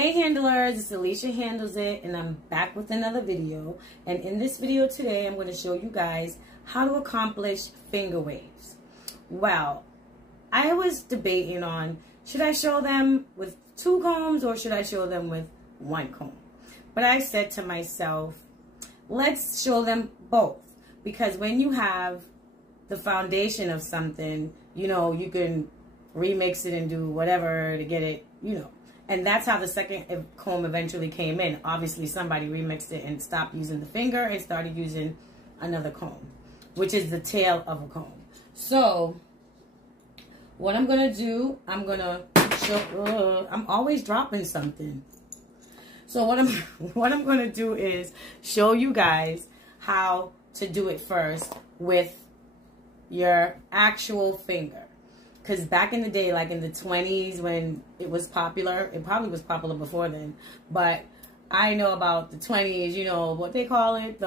Hey handlers, it's Alicia Handles It, and I'm back with another video. And in this video today, I'm going to show you guys how to accomplish finger waves. Well, I was debating on, should I show them with 2 combs or should I show them with 1 comb? But I said to myself, let's show them both. Because when you have the foundation of something, you know, you can remix it and do whatever to get it, you know. And that's how the second comb eventually came in. Obviously, somebody remixed it and stopped using the finger and started using another comb, which is the tail of a comb. So, what I'm going to do, I'm going to show, I'm always dropping something. So, what I'm going to do is show you guys how to do it first with your actual finger. Because back in the day, like in the 20s when it was popular, it probably was popular before then, but I know about the 20s, you know, what they call it,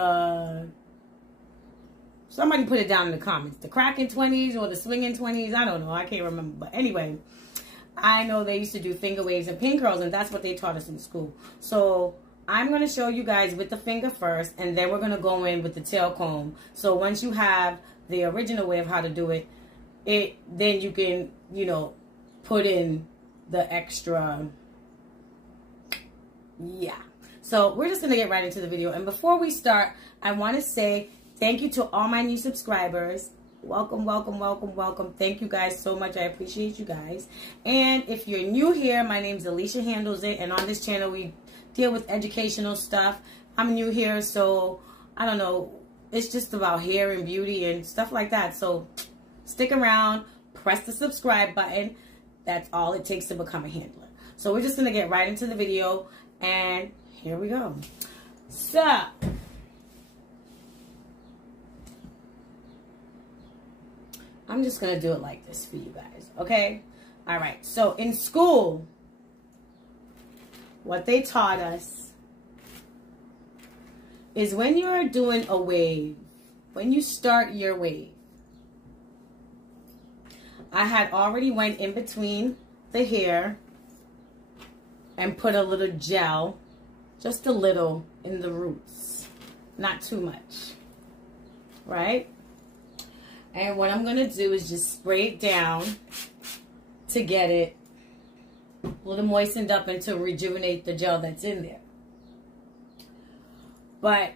somebody put it down in the comments, the cracking 20s or the swinging 20s, I don't know, I can't remember, but anyway, I know they used to do finger waves and pin curls, and that's what they taught us in school. So I'm going to show you guys with the finger first, and then we're going to go in with the tail comb. So once you have the original way of how to do it, then you can, you know, put in the extra. Yeah. So we're just going to get right into the video. And before we start, I want to say thank you to all my new subscribers. Welcome, welcome, welcome, welcome. Thank you guys so much. I appreciate you guys. And if you're new here, my name's Alicia Handles It. And on this channel, we deal with educational stuff. I'm new here, so I don't know. It's just about hair and beauty and stuff like that. So stick around, press the subscribe button. That's all it takes to become a handler. So we're just going to get right into the video, and here we go. So, I'm just going to do it like this for you guys, okay? All right, so in school, what they taught us is when you're doing a wave, when you start your wave, I had already went in between the hair and put a little gel, just a little, in the roots. Not too much, right? And what I'm going to do is just spray it down to get it a little moistened up and to rejuvenate the gel that's in there. But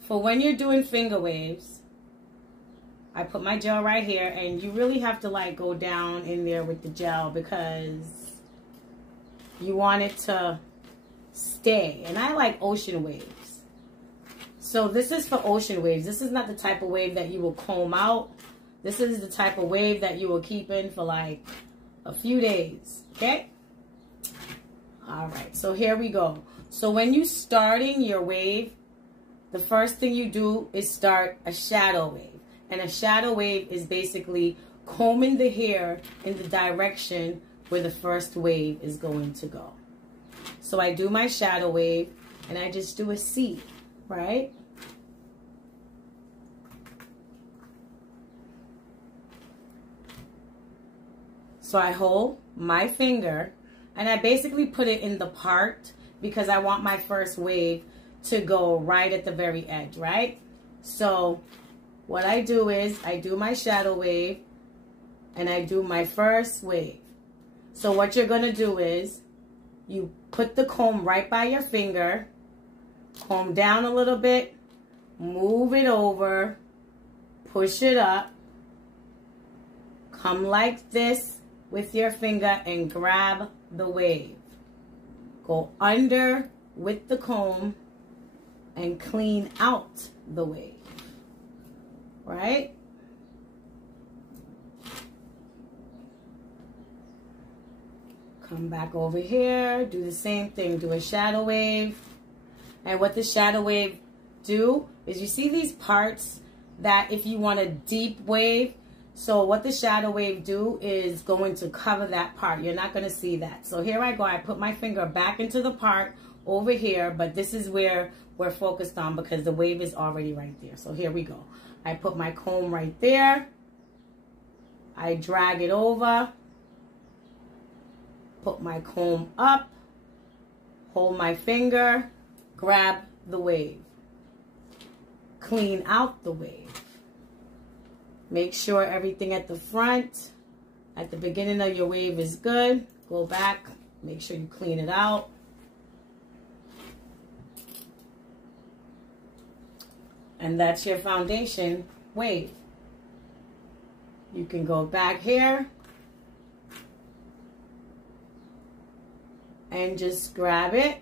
for when you're doing finger waves, I put my gel right here, and you really have to like go down in there with the gel because you want it to stay. And I like ocean waves. So this is for ocean waves. This is not the type of wave that you will comb out. This is the type of wave that you will keep in for like a few days. Okay? All right. So here we go. So when you're starting your wave, the first thing you do is start a shadow wave. And a shadow wave is basically combing the hair in the direction where the first wave is going to go. So I do my shadow wave, and I just do a C, right? So I hold my finger, and I basically put it in the part because I want my first wave to go right at the very edge, right? So what I do is I do my shadow wave and I do my first wave. So what you're going to do is you put the comb right by your finger, comb down a little bit, move it over, push it up, come like this with your finger and grab the wave. Go under with the comb and clean out the wave. Right? Come back over here, do the same thing, do a shadow wave. And what the shadow wave do is, you see these parts that if you want a deep wave, so what the shadow wave do is going to cover that part. You're not going to see that. So here I go, I put my finger back into the part over here, but this is where we're focused on because the wave is already right there. So here we go. I put my comb right there. I drag it over. Put my comb up. hold my finger, grab the wave. Clean out the wave. Make sure everything at the front, at the beginning of your wave is good. Go back, make sure you clean it out. And that's your foundation wave. You can go back here and just grab it,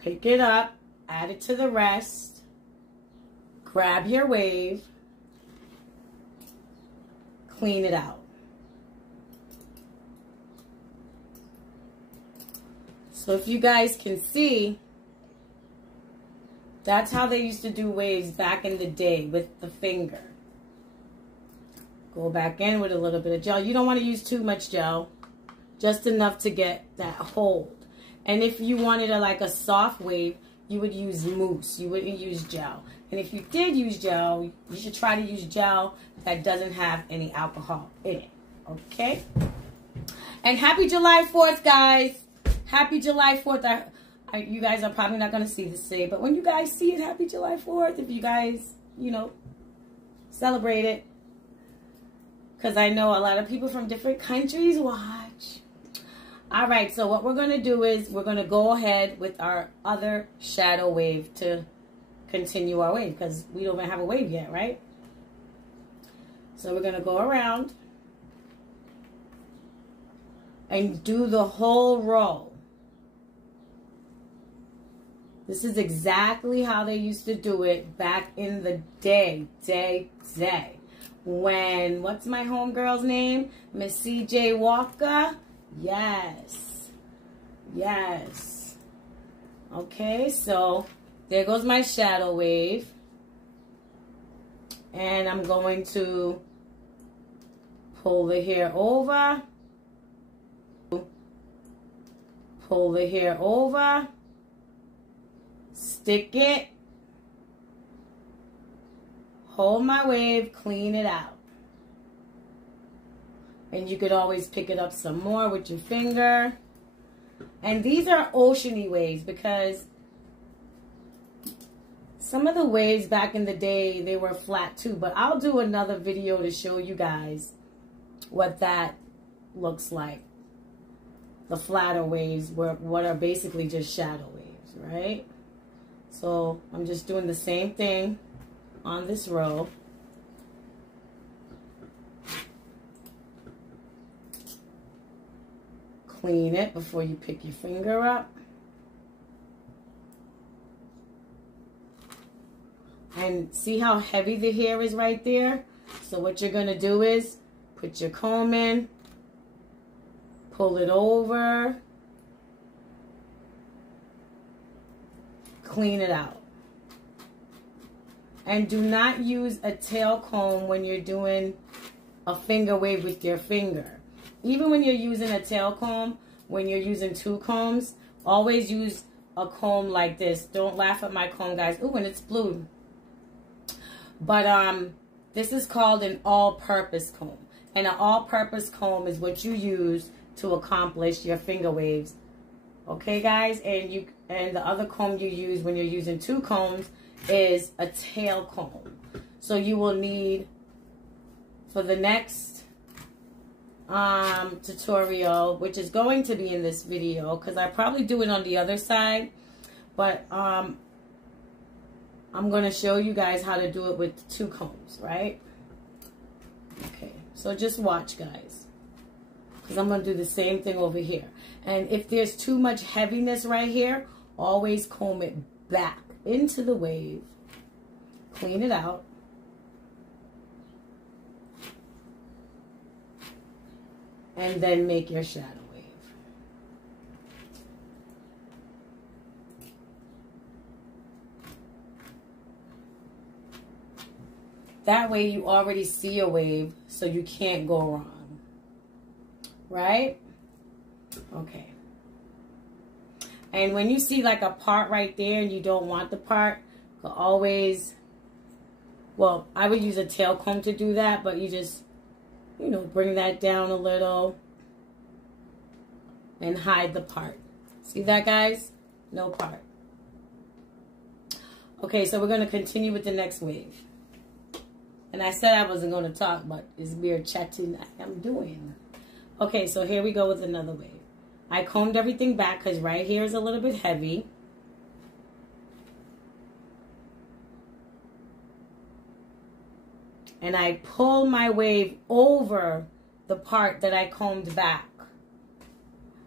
pick it up, add it to the rest, grab your wave, clean it out. So if you guys can see, that's how they used to do waves back in the day with the finger. Go back in with a little bit of gel. You don't want to use too much gel, just enough to get that hold. And if you wanted like a soft wave, you would use mousse. You wouldn't use gel. And if you did use gel, you should try to use gel that doesn't have any alcohol in it. Okay? And happy July 4th, guys. Happy July 4th. You guys are probably not going to see this today, but when you guys see it, happy July 4th. If you guys, you know, celebrate it. Because I know a lot of people from different countries watch. All right, so what we're going to do is we're going to go ahead with our other shadow wave to continue our wave, because we don't even have a wave yet, right? So we're going to go around and do the whole row. This is exactly how they used to do it back in the day. When, what's my homegirl's name? Miss C.J. Walker. Yes. Yes. Okay, so there goes my shadow wave. And I'm going to pull the hair over. Pull the hair over. Stick it. Hold my wave, clean it out. And you could always pick it up some more with your finger. And these are oceany waves because some of the waves back in the day, they were flat too. But I'll do another video to show you guys what that looks like. The flatter waves were what are basically just shadow waves, right? So I'm just doing the same thing on this row. Clean it before you pick your finger up. And see how heavy the hair is right there? So what you're going to do is put your comb in, pull it over, clean it out. And do not use a tail comb when you're doing a finger wave with your finger. Even when you're using a tail comb, when you're using two combs, always use a comb like this. Don't laugh at my comb, guys. Ooh, and it's blue. But this is called an all-purpose comb. And an all-purpose comb is what you use to accomplish your finger waves. Okay, guys? And the other comb you use when you're using two combs is a tail comb. So you will need, for the next tutorial, which is going to be in this video, because I probably do it on the other side, but I'm going to show you guys how to do it with two combs, right? Okay, so just watch, guys, because I'm going to do the same thing over here. And if there's too much heaviness right here, always comb it back into the wave, clean it out, and then make your shadow wave. That way you already see a wave, so you can't go wrong. Right? Okay. And when you see like a part right there and you don't want the part, you always, well, I would use a tail comb to do that, but you just, you know, bring that down a little and hide the part. See that, guys? No part. Okay, so we're going to continue with the next wave. And I said I wasn't going to talk, but it's weird chatting I'm doing. Okay, so here we go with another wave. I combed everything back because right here is a little bit heavy. And I pull my wave over the part that I combed back.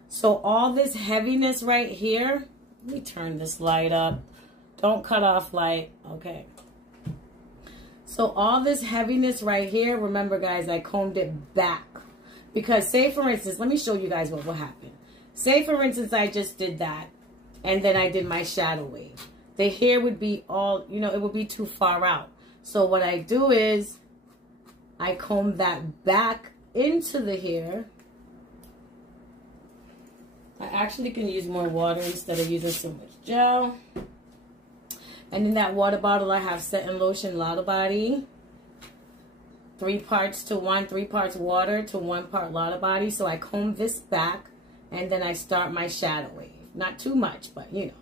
So all this heaviness right here, let me turn this light up. Don't cut off light. Okay. So all this heaviness right here, remember guys, I combed it back. Because say for instance, let me show you guys what will happen. Say for instance, I just did that. And then I did my shadow wave. The hair would be all, you know, it would be too far out. So what I do is, I comb that back into the hair. I actually can use more water instead of using so much gel. And in that water bottle, I have setting lotion, Lotta Body. 3 parts to 1, 3 parts water to 1 part Lotta Body. So I comb this back and then I start my shadow wave. Not too much, but you know.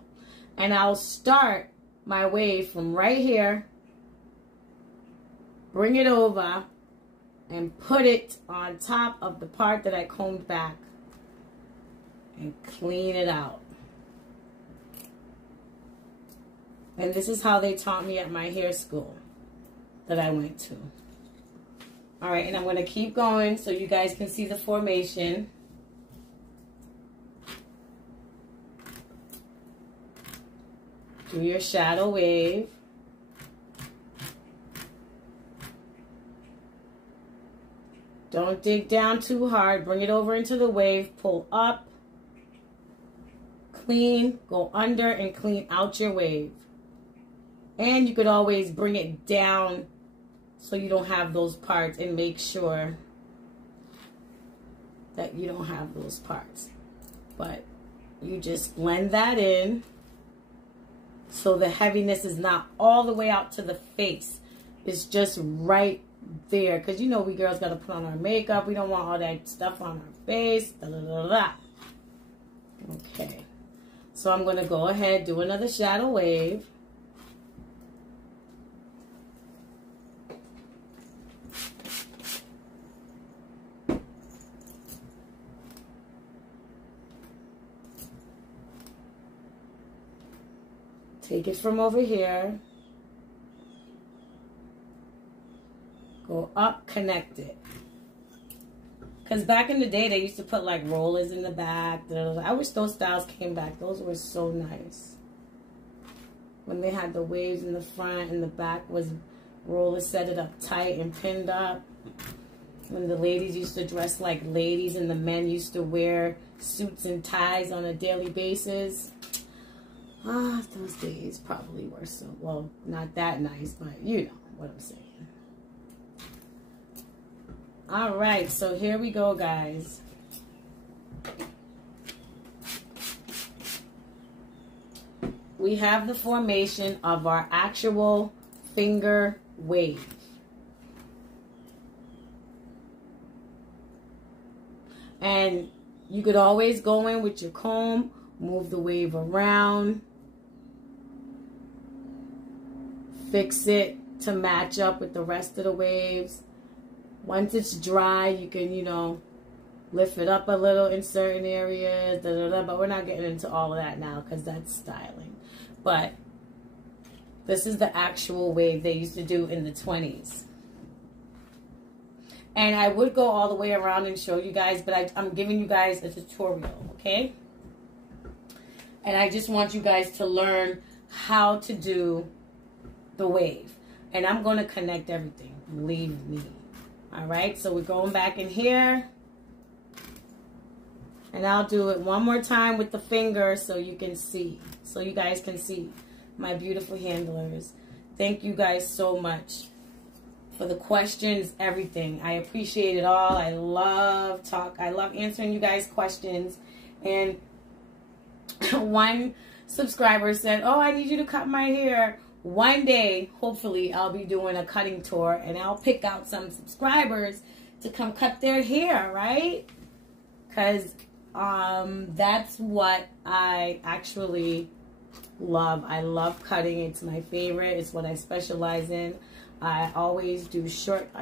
And I'll start my wave from right here. Bring it over and put it on top of the part that I combed back and clean it out. And this is how they taught me at my hair school that I went to. All right, and I'm going to keep going so you guys can see the formation. Do your shadow wave. Don't dig down too hard. Bring it over into the wave. Pull up. Clean. Go under and clean out your wave. And you could always bring it down so you don't have those parts, and make sure that you don't have those parts. But you just blend that in so the heaviness is not all the way out to the face. It's just right there, because you know we girls got to put on our makeup. We don't want all that stuff on our face. Da, da, da, da. Okay, so I'm going to go ahead, do another shadow wave. Take it from over here. Go up, connect it. Because back in the day, they used to put like rollers in the back. I wish those styles came back. Those were so nice. When they had the waves in the front and the back was rollers, set it up tight and pinned up. When the ladies used to dress like ladies and the men used to wear suits and ties on a daily basis. Ah, those days probably were so, well, not that nice, but you know what I'm saying. All right, so here we go, guys. We have the formation of our actual finger wave. And you could always go in with your comb, move the wave around, fix it to match up with the rest of the waves. Once it's dry, you can, you know, lift it up a little in certain areas, but we're not getting into all of that now because that's styling. But this is the actual wave they used to do in the 20s. And I would go all the way around and show you guys, but I'm giving you guys a tutorial, okay? And I just want you guys to learn how to do the wave. And I'm going to connect everything, believe me. All right, so we're going back in here. And I'll do it one more time with the finger so you can see. So you guys can see my beautiful handlers. Thank you guys so much for the questions, everything. I appreciate it all. I love answering you guys' questions. And one subscriber said, oh, I need you to cut my hair. One day, hopefully, I'll be doing a cutting tour and I'll pick out some subscribers to come cut their hair, right? Because that's what I actually love. I love cutting. It's my favorite. It's what I specialize in. I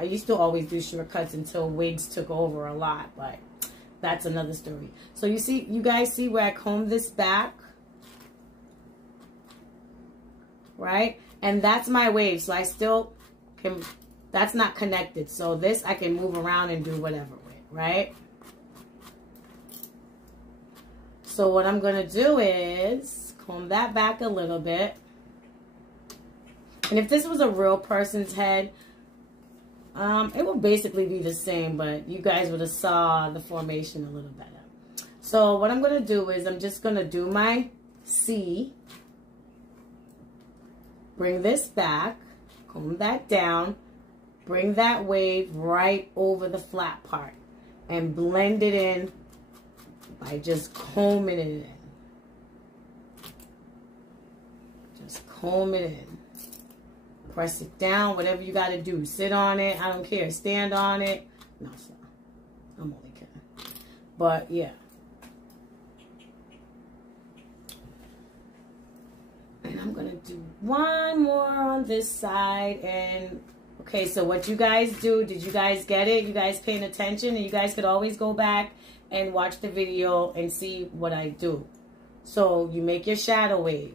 used to always do shortcuts until wigs took over a lot, but that's another story. So you guys see where I combed this back, right? And that's my wave. So I still can, that's not connected. So this I can move around and do whatever with, right? So what I'm going to do is comb that back a little bit. And if this was a real person's head, it would basically be the same, but you guys would have saw the formation a little better. So what I'm going to do is I'm just going to do my C. Bring this back, comb that down, bring that wave right over the flat part and blend it in by just combing it in. Just comb it in. Press it down, whatever you got to do. Sit on it, I don't care. Stand on it. No, it's not. I'm only kidding. But yeah. And I'm going to do one more on this side. And okay, so what you guys do, did you guys get it? You guys paying attention? And you guys could always go back and watch the video and see what I do. So you make your shadow wave.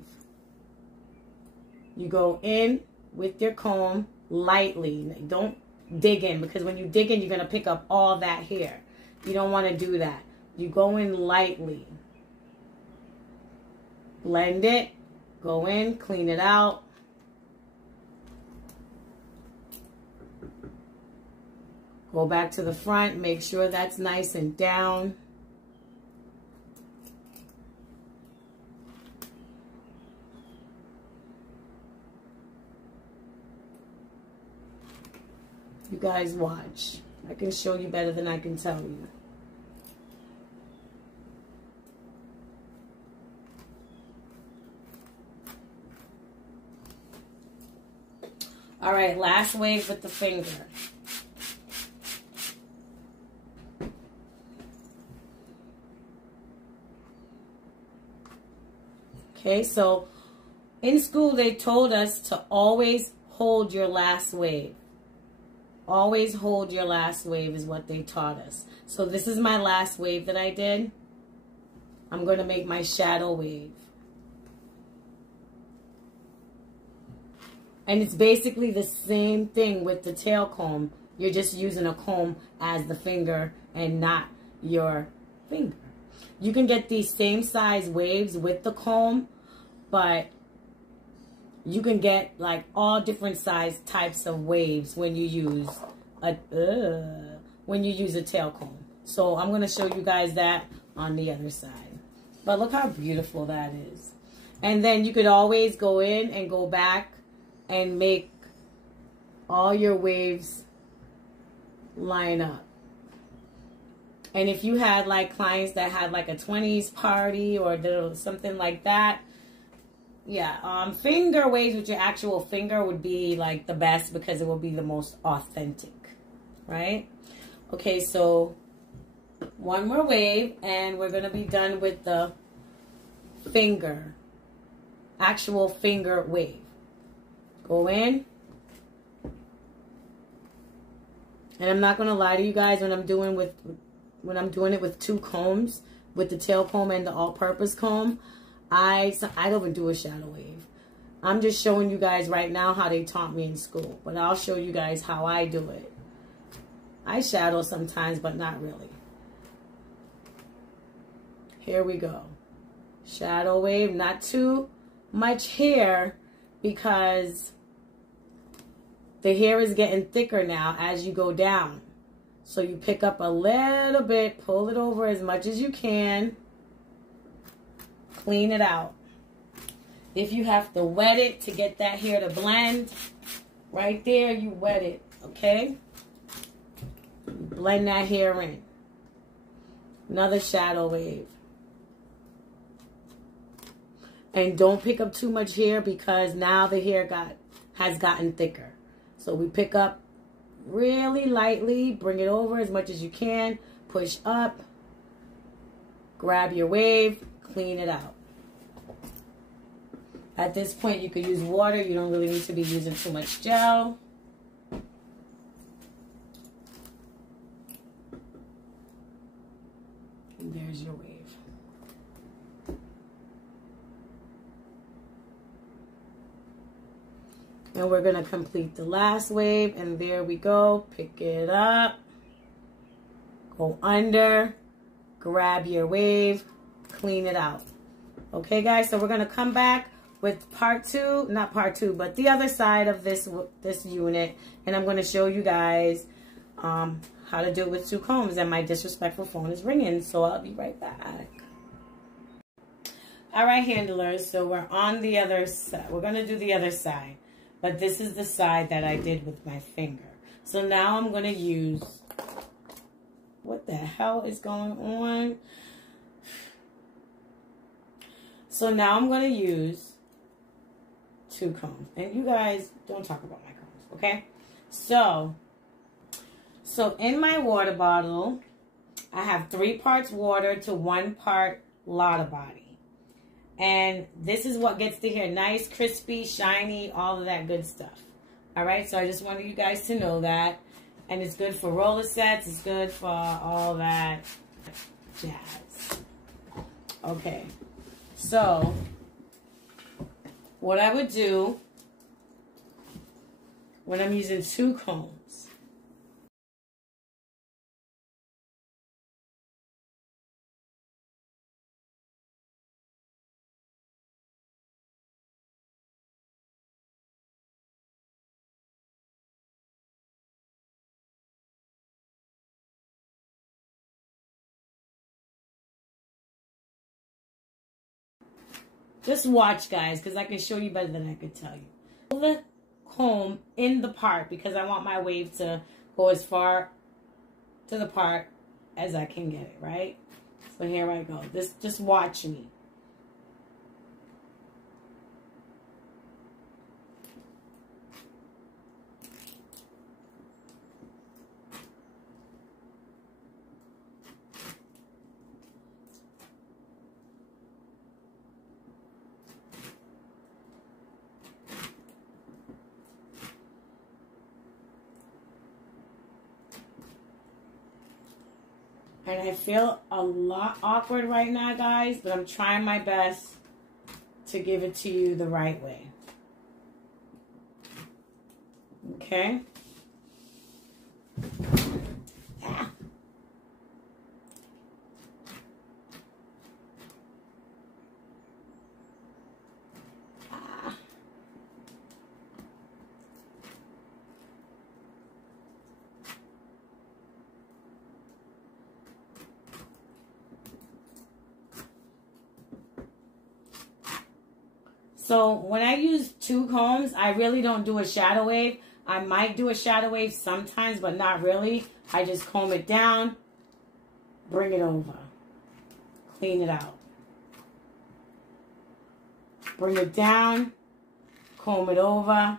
You go in with your comb lightly. Don't dig in, because when you dig in, you're going to pick up all that hair. You don't want to do that. You go in lightly. Blend it. Go in, clean it out. Go back to the front, make sure that's nice and down. You guys watch. I can show you better than I can tell you. All right, last wave with the finger. Okay, so in school they told us to always hold your last wave. Always hold your last wave is what they taught us. So this is my last wave that I did. I'm going to make my shadow wave. And it's basically the same thing with the tail comb. You're just using a comb as the finger and not your finger. You can get these same size waves with the comb, but you can get like all different size types of waves when you use a tail comb. So I'm going to show you guys that on the other side. But look how beautiful that is. And then you could always go in and go back and make all your waves line up. And if you had like clients that had like a 20s party or something like that, yeah, finger waves with your actual finger would be like the best, because it will be the most authentic, right? Okay, so one more wave and we're going to be done with the finger, actual finger wave. Go in. And I'm not going to lie to you guys, when I'm doing it with two combs, with the tail comb and the all-purpose comb, I don't even do a shadow wave. I'm just showing you guys right now how they taught me in school. But I'll show you guys how I do it. I shadow sometimes, but not really. Here we go. Shadow wave, not too much hair, because the hair is getting thicker now as you go down. So you pick up a little bit, pull it over as much as you can. Clean it out. If you have to wet it to get that hair to blend, right there you wet it, okay? Blend that hair in. Another shadow wave. And don't pick up too much hair, because now the hair has gotten thicker. So we pick up really lightly, bring it over as much as you can, push up, grab your wave, clean it out. At this point, you could use water. You don't really need to be using too much gel. And there's your wave. And we're going to complete the last wave. And there we go. Pick it up. Go under. Grab your wave. Clean it out. Okay, guys. So we're going to come back with part two. Not part two, but the other side of this unit. And I'm going to show you guys how to do it with two combs. And my disrespectful phone is ringing. So I'll be right back. All right, handlers. So we're on the other side. We're going to do the other side. But this is the side that I did with my finger. So now I'm going to use... What the hell is going on? So now I'm going to use two combs. And you guys don't talk about my combs, okay? So in my water bottle, I have 3 parts water to 1 part Lotta Body. And this is what gets the hair nice, crispy, shiny, all of that good stuff. All right, so I just wanted you guys to know that. And it's good for roller sets. It's good for all that jazz. Okay, so what I would do when I'm using two combs, just watch, guys, because I can show you better than I could tell you. Pull the comb in the part because I want my wave to go as far to the part as I can get it, right? So here I go. Just watch me. And I feel a lot awkward right now, guys, but I'm trying my best to give it to you the right way. Okay? Ah. Ah. So when I use two combs, I really don't do a shadow wave. I might do a shadow wave sometimes, but not really. I just comb it down, bring it over, clean it out. Bring it down, comb it over.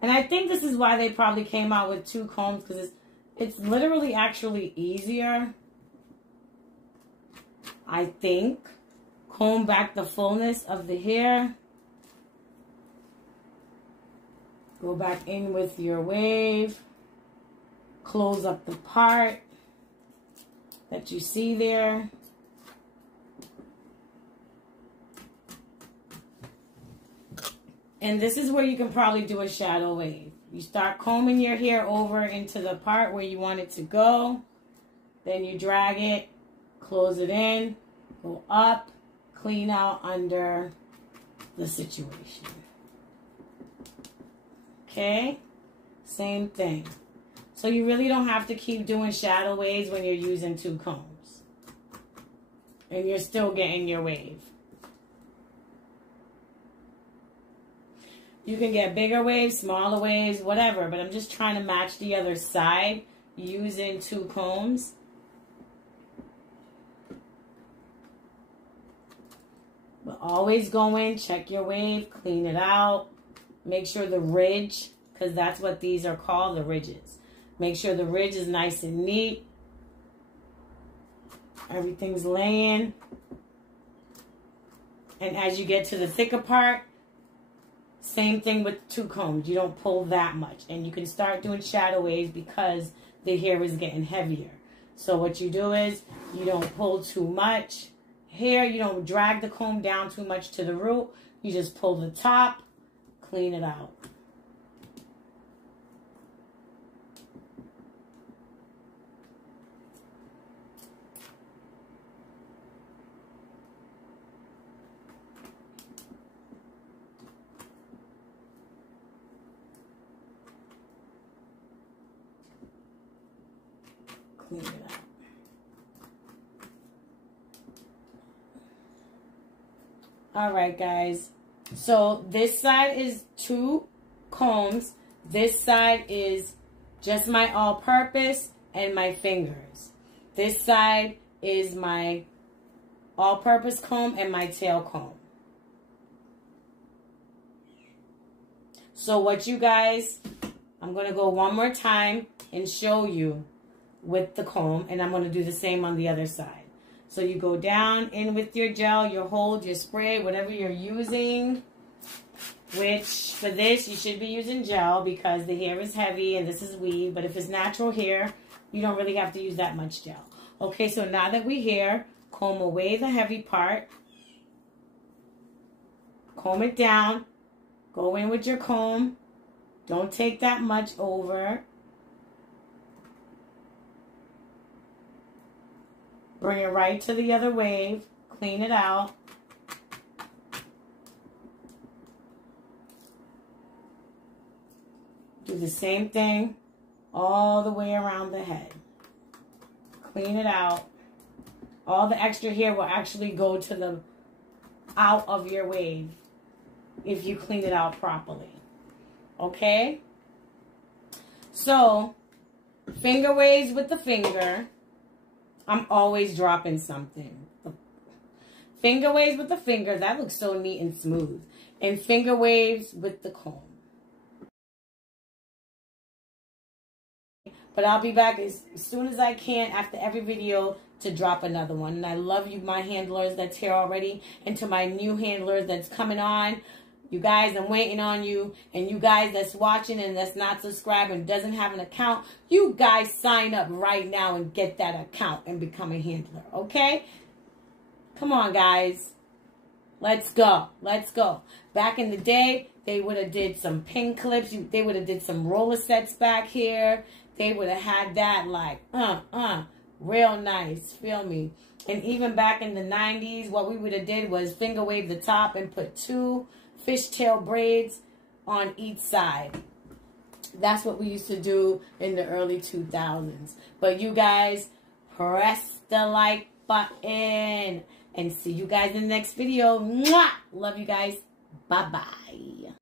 And I think this is why they probably came out with two combs, because it's literally actually easier, I think. Comb back the fullness of the hair. Go back in with your wave. Close up the part that you see there. And this is where you can probably do a shadow wave. You start combing your hair over into the part where you want it to go. Then you drag it, close it in, go up, clean out under the situation. Okay? Same thing. So you really don't have to keep doing shadow waves when you're using two combs. And you're still getting your wave. You can get bigger waves, smaller waves, whatever. But I'm just trying to match the other side using two combs. But always go in, check your wave, clean it out. Make sure the ridge, because that's what these are called, the ridges. Make sure the ridge is nice and neat. Everything's laying. And as you get to the thicker part, same thing with 2 combs. You don't pull that much. And you can start doing shadow waves because the hair is getting heavier. So what you do is you don't pull too much hair. You don't drag the comb down too much to the root. You just pull the top, clean it out. Clean it out. All right, guys. So this side is 2 combs. This side is just my all-purpose and my fingers. This side is my all-purpose comb and my tail comb. So what you guys, I'm going to go one more time and show you with the comb, and I'm going to do the same on the other side. So you go down in with your gel, your hold, your spray, whatever you're using, which for this you should be using gel because the hair is heavy and this is weave, but if it's natural hair, you don't really have to use that much gel. Okay, so now that we're here, comb away the heavy part, comb it down, go in with your comb, don't take that much over. Bring it right to the other wave. Clean it out. Do the same thing all the way around the head. Clean it out. All the extra hair will actually go to the out of your wave if you clean it out properly. Okay? So, finger waves with the finger. I'm always dropping something. Finger waves with the finger. That looks so neat and smooth. And finger waves with the comb. But I'll be back as soon as I can after every video to drop another one. And I love you, my handlers that's here already. And to my new handlers that's coming on. You guys, I'm waiting on you. And you guys that's watching and that's not subscribed and doesn't have an account, you guys sign up right now and get that account and become a handler, okay? Come on, guys. Let's go. Let's go. Back in the day, they would have did some pin clips. They would have did some roller sets back here. They would have had that like, real nice. Feel me? And even back in the 90s, what we would have did was finger wave the top and put 2 fishtail braids on each side. That's what we used to do in the early 2000s. But you guys, press the like button. And see you guys in the next video. Mwah! Love you guys. Bye-bye.